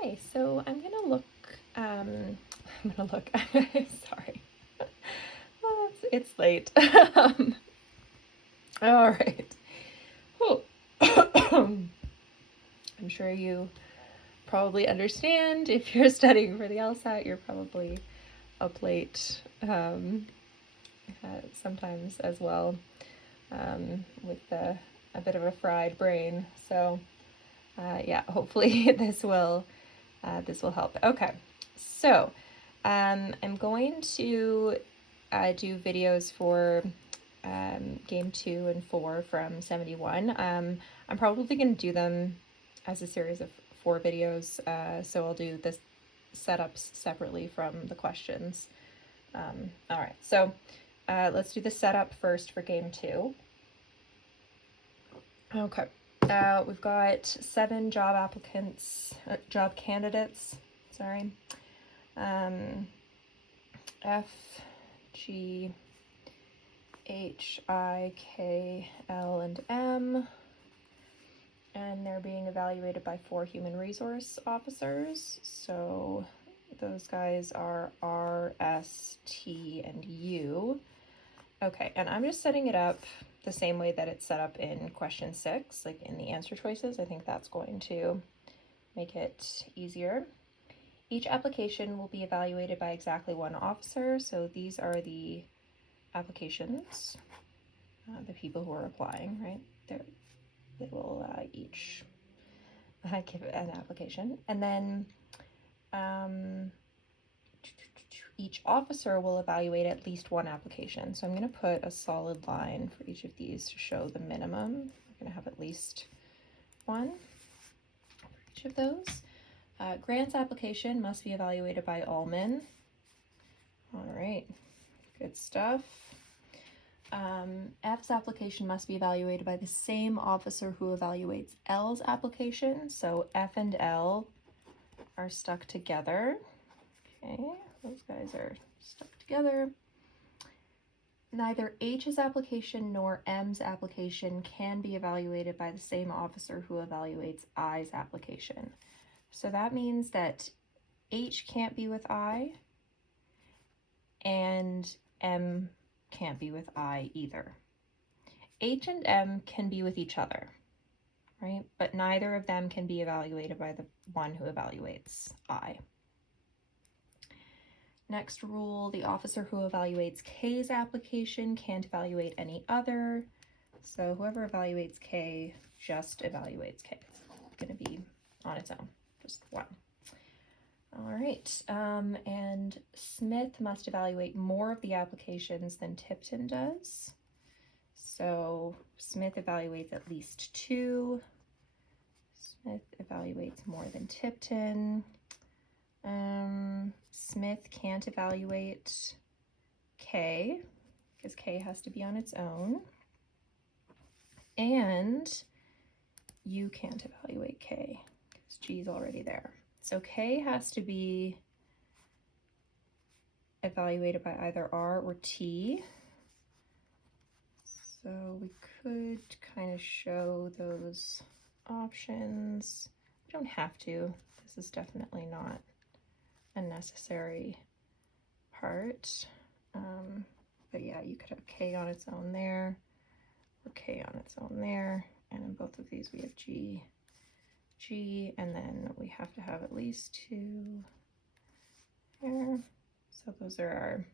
Hi, so I'm gonna look, sorry. Oh, it's late. All right. Oh. I'm sure you probably understand if you're studying for the LSAT, you're probably up late sometimes as well, with a bit of a fried brain. So yeah, hopefully this will help. Okay, so I'm going to do videos for game 2 and 4 from 71. I'm probably going to do them as a series of 4 videos, so I'll do the setups separately from the questions. All right, so let's do the setup first for game 2. Okay. We've got 7 job candidates, sorry. F, G, H, I, K, L, and M. And they're being evaluated by 4 human resource officers. So those guys are R, S, T, and U. Okay, and I'm just setting it up the same way that it's set up in question 6, like in the answer choices. I think that's going to make it easier. Each application will be evaluated by exactly 1 officer. So these are the applications, the people who are applying, right? They will each give an application. And then each officer will evaluate at least 1 application. So I'm going to put a solid line for each of these to show the minimum. We're going to have at least 1 for each of those. Grant's application must be evaluated by all men. All right, good stuff. F's application must be evaluated by the same officer who evaluates L's application. So F and L are stuck together. Okay, those guys are stuck together. Neither H's application nor M's application can be evaluated by the same officer who evaluates I's application. So that means that H can't be with I, and M can't be with I either. H and M can be with each other, right? But neither of them can be evaluated by the one who evaluates I. Next rule, the officer who evaluates K's application can't evaluate any other. So whoever evaluates K just evaluates K. It's going to be on its own, just 1. All right, and Smith must evaluate more of the applications than Tipton does. So Smith evaluates at least 2. Smith evaluates more than Tipton. Smith can't evaluate K because K has to be on its own. And U can't evaluate K because G is already there. So K has to be evaluated by either R or T. So we could kind of show those options. We don't have to. This is definitely not a necessary part. But yeah, you could have K on its own there, or K on its own there. And in both of these we have G, G, and then we have to have at least 2 there. So those are our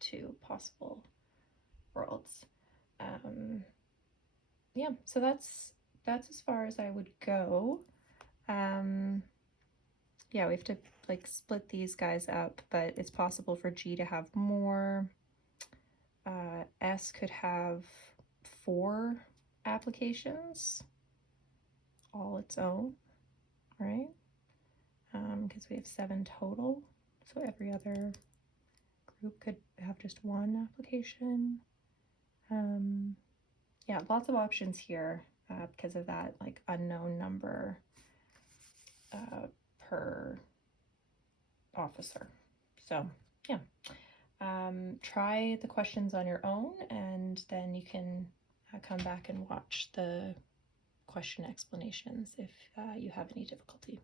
2 possible worlds. Yeah, so that's as far as I would go. Yeah, we have to like split these guys up, but it's possible for G to have more. S could have 4 applications, all its own, right? Because we have 7 total, so every other group could have just 1 application. Yeah, lots of options here because of that like unknown number per officer. So yeah, try the questions on your own, and then you can come back and watch the question explanations if you have any difficulty.